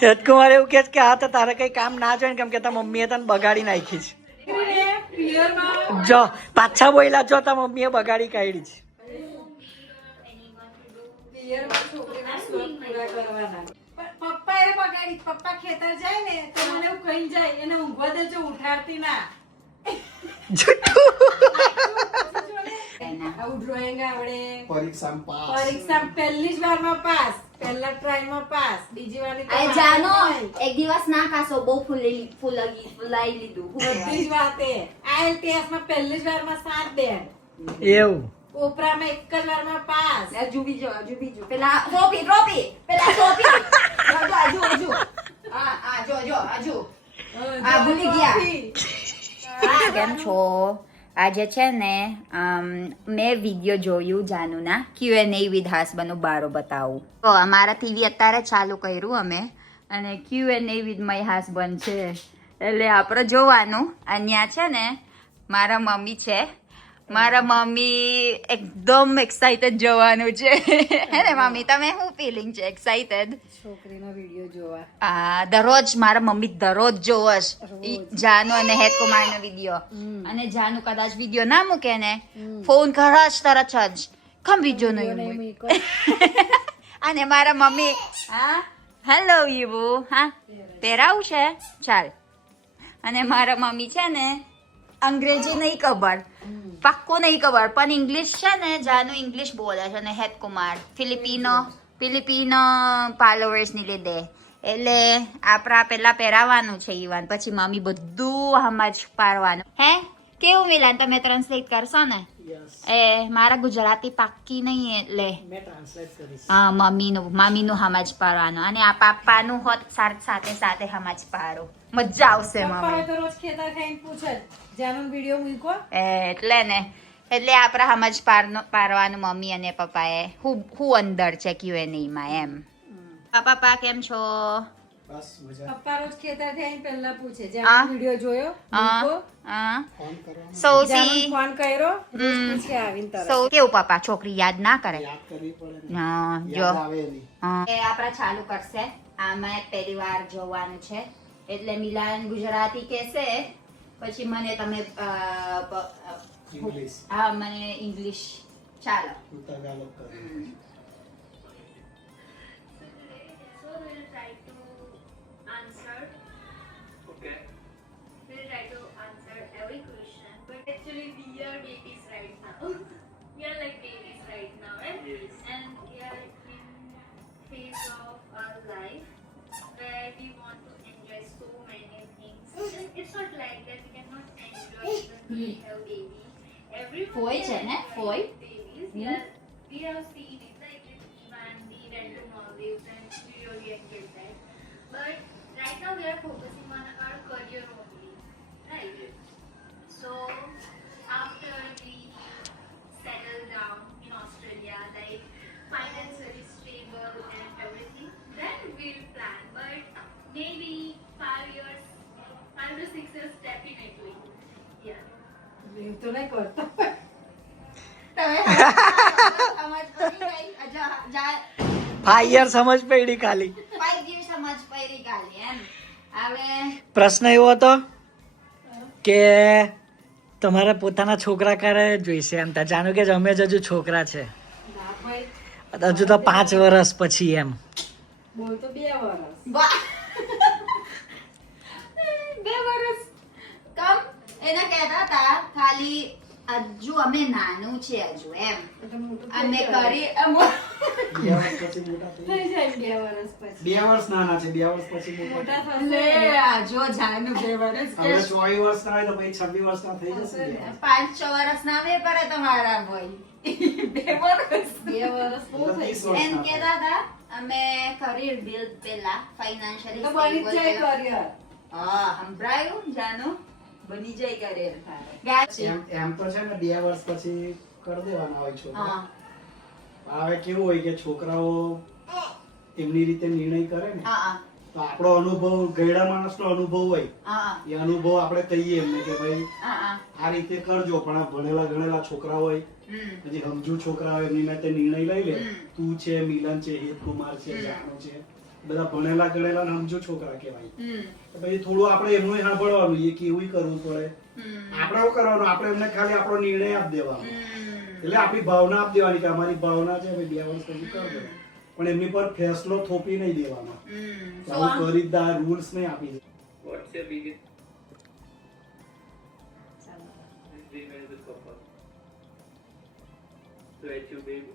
હેતકુમાર એવું કે છે કે હા તો તારે કઈ કામ ના જોઈએ કેમ કે તાર મમ્મીએ તને બગાડી નાખી છે. જો પાછા બોયલા જો તાર મમ્મીએ બગાડી કાઢી છે. પપ્પા એ બગાડી પપ્પા ખેતર જાય ને તો મને એવું કહી જાય એને ઊંઘવા દેજો ઉઠાડતી ના. આવું ડ્રોઈંગ આવડે. પરીક્ષામાં પાસ. પરીક્ષા પહેલી જ વારમાં પાસ. પહેલા ટ્રાયમાં પાસ. બીજી વારની તો જાનો એક દિવસ ના ખાશો બહુ ફૂલેલી ફૂલગી ફૂલાઈ લીધું. બધી જ વાતે. માં પહેલી જ વારમાં સાત બેન. એવું? ઓપરામાં એક જ વારમાં પાસ. હજુ બીજો હજુ બીજો. પેલા ટ્રોફી ટ્રોફી પેલા ટ્રોફી હજુ હજુ હજુ. હા હા જો જો હજુ. આ ભૂલી ગયા. કેમ છો? આજે છે ને મેં વીડિયો જોયું જાનુના ક્યુ એન એ વિથ હસબન્ડનું બારો બતાવું. તો અમારા ટીવી અત્યારે ચાલુ કર્યું અમે, અને Q N A with my husband છે. એટલે આપણે જોવાનું. અહીંયા છે ને, મારા મમ્મી છે મારા મમ્મી એકદમ એક્સાઇટેડ જોવાનું છે. હે ને મમ્મી? તમે શું ફિલિંગ છે એક્સાઇટેડ છોકરીનો વીડિયો જોવા. આ દરરોજ મારા મમ્મી દરરોજ જોવશ જાનુ અને હેત કુમારનો વીડિયો અને જાનુ કદાચ વીડિયો ના મૂકે ને ફોન કરે જ તરત જ. કમ વીડિયો નહીં અને મારા મમ્મી હા? હેલો યુ હા? પહેરાવું છે? ચાલ. અને મારા મમ્મી છે ને અંગ્રેજી નહીં ખબર. પાક્કું નહીં ખબર. પણ ઇંગ્લિશ છે ને જાનું ઇંગ્લિશ બોલે છે ને હેત કુમાર ફિલિપિનો ફિલિપિનો ફોલોવર્સની લીધે. એટલે આપણા પેલા પહેરાવાનું છે ઈવાન. પછી મમ્મી બધું હમજ પાડવાનું. હે? કેવું મિલાન તમે ટ્રાન્સલેટ કરશો ને? એ મારા ગુજરાતી પાક્કી નહીં એટલે હા મમ્મીનું મમ્મીનું હમાજ પાડવાનું. અને આ પાપાનું હોત સાથે સાથે સાથે હમજ પાડો. મજા આવશે મમ્મી તો રોજ ખેતર ખાઈને પૂછે જાનો વીડિયો મૂક્યો એટલે ને. એટલે આપણા સમજ પારનો પારવાનું મમ્મી અને પપ્પાએ હું હું અંદર છે ક્યુ એનમાં એમ. પપ્પા પા કેમ છો? બસ મજા. પપ્પા રોજ ખેતર થઈને પહેલા પૂછે. જાનો વીડિયો જોયો? હા મૂક્યો? હા. ફોન કરવાનો. સૌથી ફોન કર્યો? પૂછે આવીને તરત. સો કેવું પપ્પા છોકરી યાદ ના કરે? યાદ કરવી પડે હા જો. આવે નહીં એ આપણે ચાલુ કરશે. આમાં પહેલી વાર જોવાનું છે. એટલે મિલાન ગુજરાતી કહેશે પછી મને તમે હા મને ઇંગ્લિશ ચાલો we are like babies right now, right? Yes. And we are in phase of our life where we want to ફોય છે ને ફોય We have seen it like when the dental movies and video reacted that. But right now we are focusing five year સમજ પડી ખાલી. સમજ પડી ગાલી એમ. હવે પ્રશ્ન એવો હતો કે તમારા પોતાના છોકરા ક્યારે જોઈશે? એમ તા જાણો કે અમે જ હજુ છોકરા છે. હજુ તો પાંચ વર્ષ પછી એમ. બોલ તો બે વર્ષ બે. વર્ષ કમ. એને કહેતા હતા ખાલી હજુ અમે નાનું છે હજુ એમ અમે કરી અમ- બે વર્ષ પછી મોટા થઈ થઈ જાય બે વર્ષ પછી બે વર્ષ નાના છે બે વર્ષ પછી મોટા મોટા થશે આ જાનું બે વર્ષ હવે ચોવીસ વર્ષ ના હોય તો પછી છવ્વીસ વર્ષ ના થઈ જશે પાંચ છ વર્ષ ના વે પડે તમારા ભાઈ બે વર્ષ બે વર્ષ બહુ થઈ ત્રીસ જાય એમ વર્ષના હતા અમે કરિયર બિલ્ડ પેલા ફાઇનાન્શિયલી તો બની જાય કરિયર હા સંભળાયું જાનું બની જાય કરિયર એમ એમ તો છે ને બે વર્ષ પછી કરી દેવાના હોય છોકરા. હવે કેવું હોય કે છોકરાઓ એમની રીતે નિર્ણય કરે ને હા હા. તો આપણો અનુભવ ગયડા માણસનો અનુભવ હોય એ અનુભવ આપણે કહીએ એમને કે ભાઈ હા હા. આ રીતે કરજો પણ આ ભણેલા ગણેલા છોકરા હોય પછી સમજુ છોકરા હોય એમની માટે નિર્ણય લઈ લે. તું છે મિલન છે હેતકુમાર છે જાણો છે. બધા ભણેલા ગણેલા સમજો છોકરા કહેવાય. પછી થોડું આપણે એમનું સાંભળવાનું એ કેવું કરવું પડે. આપણે કરવાનું આપણે એમને ખાલી આપણો નિર્ણય આપી દેવાનો. એટલે આપણી ભાવના આપી દેવાની કે અમારી ભાવના છે બે વર્ષ પછી કરજો પણ એમની પર ફેસલો થોપી નહીં દેવાનો. આવું કરી દા રૂલ્સ નહીં આપી દે. What's your biggest dream as a couple? To achieve baby.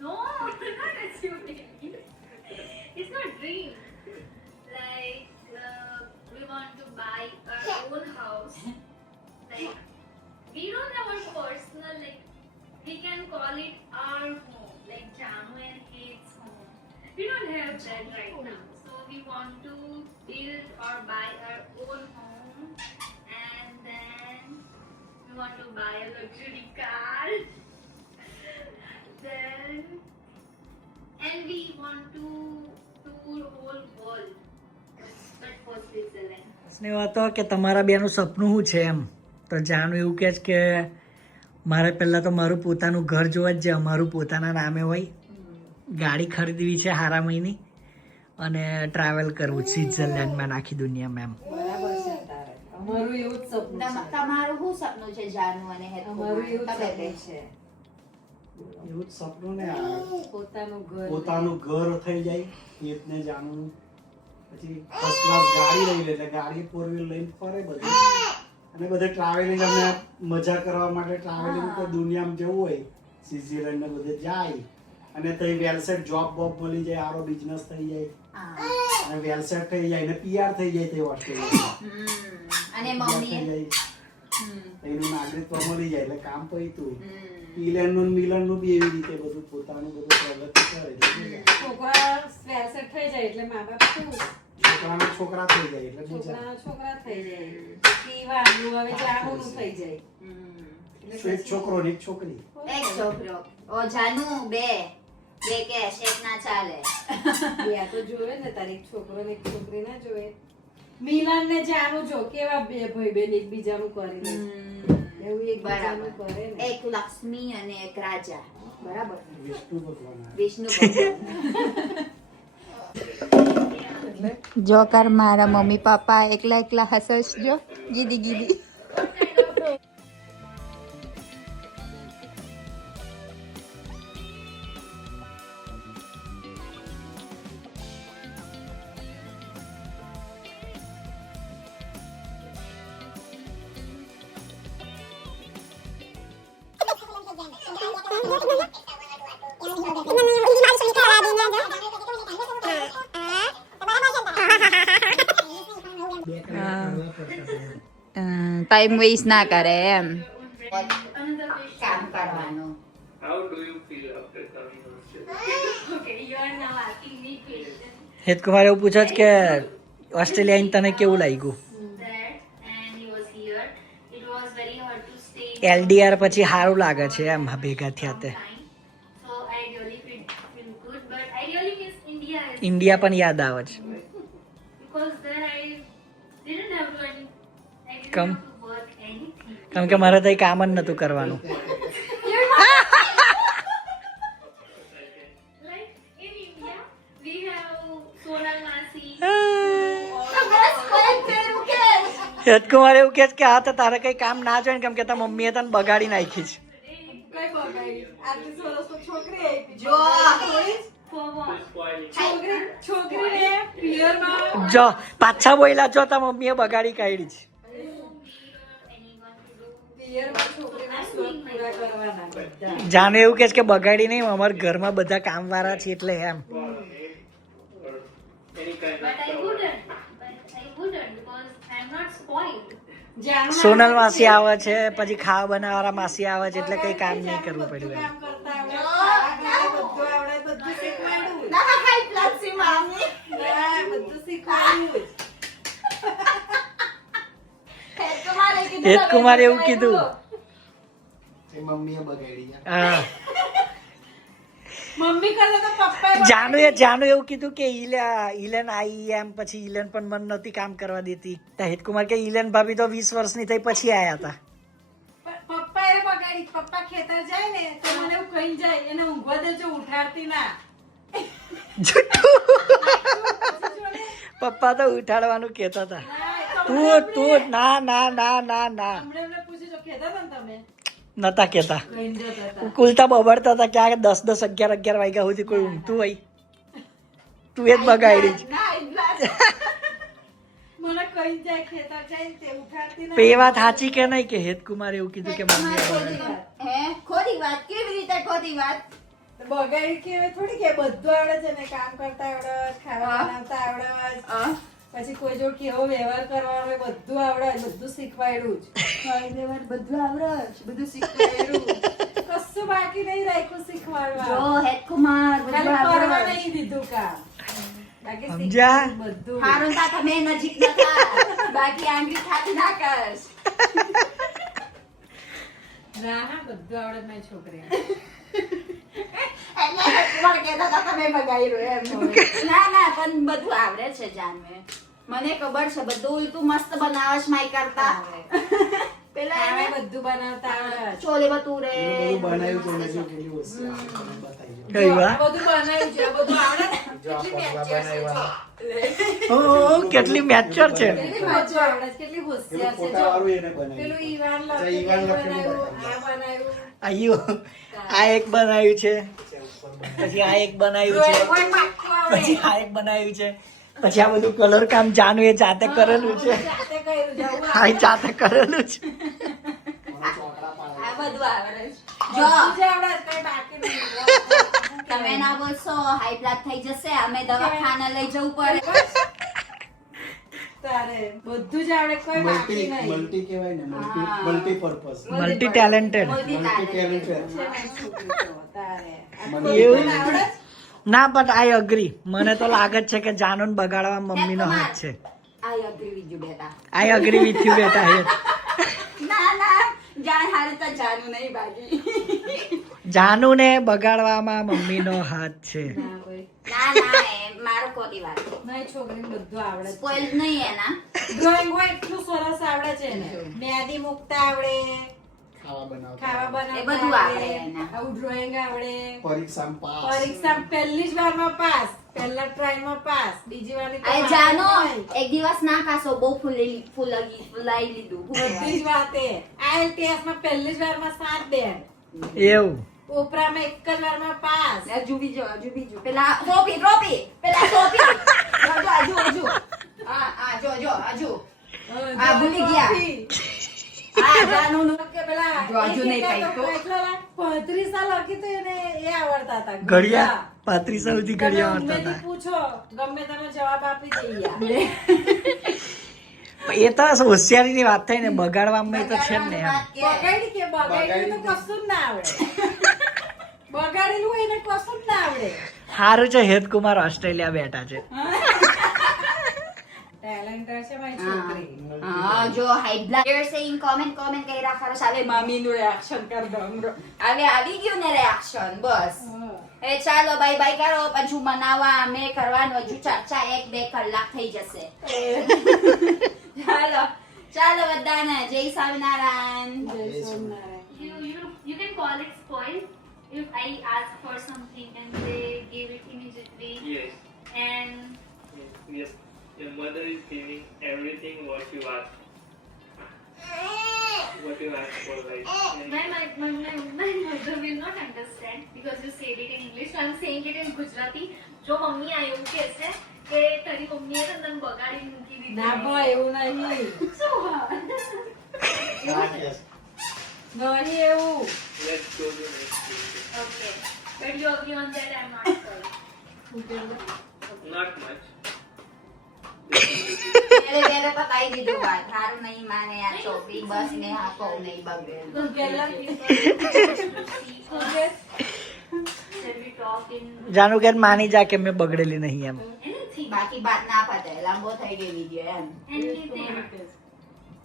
No, it's not achieving. It's not dream. Like uh, we want to buy our own house. Like we don't have our personal like we can call it our home, like Janu and his home. We don't have that right now. So we want to build or buy our own home and then we want to buy a luxury car. then and we want to એવો હતો કે તમારા બેનું સપનું શું છે એમ? તો જાણું એવું કહે છે કે મારે પહેલાં તો મારું પોતાનું ઘર જોવા જ છે. અમારું પોતાના નામે હોય. ગાડી ખરીદવી છે હારા મહિની અને ટ્રાવેલ કરવું છે સ્વિટ્ઝરલેન્ડમાં આખી દુનિયામાં એમ. બરાબર છે તારે. અમારું એવું જ સપનું છે. તમારું શું સપનું છે જાનુ અને એવું છે. એવું જ સપનું ને પોતાનું ઘર. પોતાનું ઘર થઈ જાય હેતને જાણવું. પછી ફર્સ્ટ ક્લાસ ગાડી લઈ લે એટલે ગાડી ફોર વ્હીલ લઈને ફરે બધું. અને બધે ટ્રાવેલિંગ અમે મજા કરવા માટે ટ્રાવેલિંગ તો દુનિયામાં જવું હોય સ્વિટ્ઝરલેન્ડ ને બધે જાય. અને તઈ વેલસેટ જોબ બોબ મળી જાય આરો બિઝનેસ થઈ જાય. અને વેલસેટ થઈ જાય ને પીઆર થઈ જાય તે ઓસ્ટ્રેલિયા અને મમ્મી એનું નાગરિકત્વ મળી જાય એટલે કામ પૈતું હમ ઇલેનનું મિલનનું બી એવી રીતે બધું પોતાનું બધું પ્રગતિ કરે છોકરા સ્વેરસેટ થઈ જાય એટલે મા બાપ શું? છોકરાના છોકરા થઈ જાય એટલે છોકરાના છોકરા થઈ જાય. પછી વાંધું હવે જાણવાનું થઈ જાય. એક છોકરો ને એક છોકરી? એક છોકરો. ઓ જાનુ બે. બે કેશ એક ના ચાલે. બે આ તો જોવે ને તારી એક છોકરો ને એક છોકરી ના જોવે. મિલન ને જાનું જો કેવા બે ભાઈ બેન એકબીજાનું કરી લે એવું એક બરાબર. એક લક્ષ્મી અને એક રાજા. બરાબર? વિષ્ણુ ભગવાન. વિષ્ણુ જો કર મારા મમ્મી પપ્પા એકલા એકલા હસસ જો ગીદી ગીદી. ટાઈમ વેસ્ટ ના કરે એમ. કામ કરવાનું question. હેતકુમાર એવું પૂછે કે ઓસ્ટ્રેલિયા આવીને તને કેવું લાગ્યું. એલડીઆર પછી સારું લાગે છે એમ હા ભેગા થયા તે ઇન્ડિયા પણ યાદ આવે છે because કેમ કે મારે તો કામ જ નહોતું કરવાનું. હેતકુમાર એવું કે કે હા તો તારે કઈ કામ ના જોઈએ કેમ કે તારા મમ્મીએ તને બગાડી નાખી છે. તો જો પાછા બોયલા જો તારા મમ્મીએ બગાડી કાઢી છે. જાને એવું કહે છે કે બગાડી નહીં અમારા ઘરમાં બધા કામ વાળા છે એટલે એમ. સોનલ માસી આવે છે પછી ખાવા બનાવવાળા માસી આવે છે એટલે કઈ કામ નહીં કરવું પડ્યું એમ. બધું શીખવાડ્યું હેતકુમાર એવું કીધું. એ મમ્મીએ બગાડી હા. મમ્મી કરતા તો પપ્પા જાનુ એ જાનુ એવું કીધું કે ઈલે- ઈલેન આઈ એમ પછી ઈલેન પણ મન નહોતી કામ કરવા દેતી. તો હિતકુમાર કે ઈલેન ભાભી તો વીસ વર્ષની થઈ પછી આયા હતા પપ્પા એ બગાડી. પપ્પા ખેતર જાય ને તો મને એવું કહી જાય એને ઊંઘવા દેજો ઉઠાડતી ના. પપ્પા તો ઉઠાડવાનું કહેતા હતા તો તું ના ના ના ના ના. નતા હતા. કુલતા બબડતા હતા ક્યાંક દસ દસ અગિયાર અગિયાર વાગ્યા સુધી કોઈ ઊંઘતું હોય. તું એ જ બગાડી. વાત. સાચી કે નહીં કે હેતકુમાર એવું કીધું કે મમ્મી ખોટી વાત. કેવી રીતે ખોટી વાત? બગાડી કે થોડી કે બધું આવડે છે ને કામ કરતા આવડે ખાવા બનાવતા આવડે? પછી કોઈ જોડ કેવો વ્યવહાર કરવાનો હોય બધું આવડે બધું શીખવાડ્યું જ વ્યવહાર બધું આવડે બધું શીખવાડ્યું. કશું બાકી નહીં રાખ્યું શીખવાડવા જો હેકુમાર બધું ખાલી કરવા નહીં દીધું કામ બાકી સમજ્યા? બધું હારું તા તમે નજીક ન થા. બાકી આંગળી ખાતી ના કરશ. ના હા બધું આવડે મારી છોકરી એટલે હેતકુમાર કહેતા હતા તમે બગાડ્યું એમ. ના ના પણ બધું આવડે છે જાનવે મને ખબર છે બધું તું મસ્ત બનાવશ માય કરતા પેલા એને બધું બનાવતા આવડે છોલે બનાવ્યું છે કઈ વાત આ બધું બનાવ્યું છે બધું આવડે કેટલી છે, મેચ્યોર છે આવડે કેટલી હોશિયાર છે. પેલું ઈવાન બનાવ્યું. આ બનાવ્યું. આયું આ એક બનાવ્યું છે પછી આ એક બનાવ્યું છે. પછી આ એક બનાવ્યું છે. પછી આ બધું કલર કામ જાનું એ જાતે કરેલું છે. હા જાતે કરેલું છે. તમે ના બોલશો હાઈ બ્લડ થઈ જશે અમે દવાખાને લઈ જવું પડે. બધું જ આવડે કોઈ બાકી મલ્ટી નહીં. મલ્ટી કહેવાય ને મલ્ટી હા. Multipurpose multi talented multi talented તારે. એવું? ના બટ આઈ અગ્રી મને તો લાગે જ છે કે જાનુન બગાડવા મમ્મીનો હાથ છે. આઈ અગ્રી વિથ યુ બેટા. આઈ અગ્રી વિથ યુ બેટા હે ના ના. જાન હારે તો જાનું નહીં બાકી. જાનુને બગાડવામાં મમ્મીનો હાથ છે. ના ના ના મારો ખોટી વાત નહીં છોકરીને બધું આવડે સ્પોઇલ નહીં એના. ડ્રોઈંગ હોય એટલું સરસ આવડે છે એને. મહેંદી મૂકતા આવડે. ખાવા બનાવતા ખાવા બનાવતા એ બધું આવડે એને. આવું ડ્રોઈંગ આવડે. પરીક્ષામાં પાસ. પરીક્ષામાં પહેલી જ વારમાં પાસ પહેલા ટ્રાયલમાં પાસ બીજી વારની તો જાનો એક દિવસ ના ખાશો બહુ ફૂલી ફૂલગી ફૂલાઈ લીધું. બધી જ વાતે. IELTS માં પહેલી જ વારમાં સાત બેન. એવું. ઓપરામાં એક જ વારમાં પાસ. હજુ બીજો હજુ બીજું. પેલા હજુ હજુ. હજુ જો જો હજુ. આ ભૂલી ગયા. નું લા? પાંત્રીસ સાલ લખી તો એને એ આવડતા હતા. ઘડિયા પાંત્રીસ સુધી ઘડિયા આવડતા હતા. પૂછો ગમે તમે જવાબ આપી દઈએ એ તો હોશિયારીની વાત થઈ ને બગાડવામાં તો છે જ ને બગાડી કે તો કશું ના આવડે. બગાડેલું હોય એને કશું જ ના આવડે. સારું છે હેતકુમાર ઓસ્ટ્રેલિયા બેઠા છે. ટેલેન્ટેડ છે મારી છોકરી હા જો high blood you're saying comment comment કરી રાખવાનું છે હવે મમ્મીનું reaction કર દો હમણાં. હવે આવી ગયું ને reaction બસ એ ચાલો બાય બાય કરો પાછું મનાવવા અમે કરવાનું હજુ ચર્ચા એક બે કલાક થઈ જશે ચાલો ચાલો બધાને જય સ્વામિનારાયણ જય Somnarayan You, you, you can call it spoil if I ask for something and they give it immediately. Yes. And Yes. Your mother is giving everything what you ask. What you ask for, like. my, my, my, my, my mother will not understand because you said it in English. So I'm saying it in Gujarati. જો mummy આવ્યું કે છે કે તારી મમ્મીએ તને બગાડી મૂકી દીધી ના ભાઈ એવું નહીં નહીં એવું let's go to next okay but you you on that I am not sorry. Not much. મેરે મેરે પતાઈ દીધું વાત હારું નહીં માને આ ચોપડી બસ ને હા કહું નહીં બગડે. જાનું કે માની જા કે મેં બગડેલી નહીં એમ? બાકી વાત ના પતે લાંબો થઈ ગયો video M.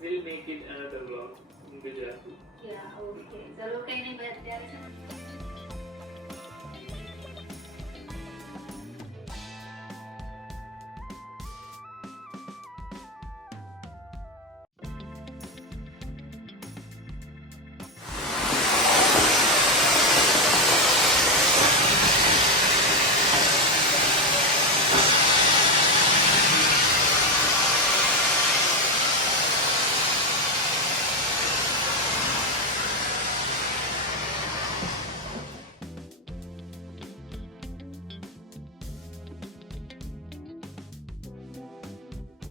Will make it another vlog in Gujarati yeah okay ચલો કઈ નહીં અત્યારે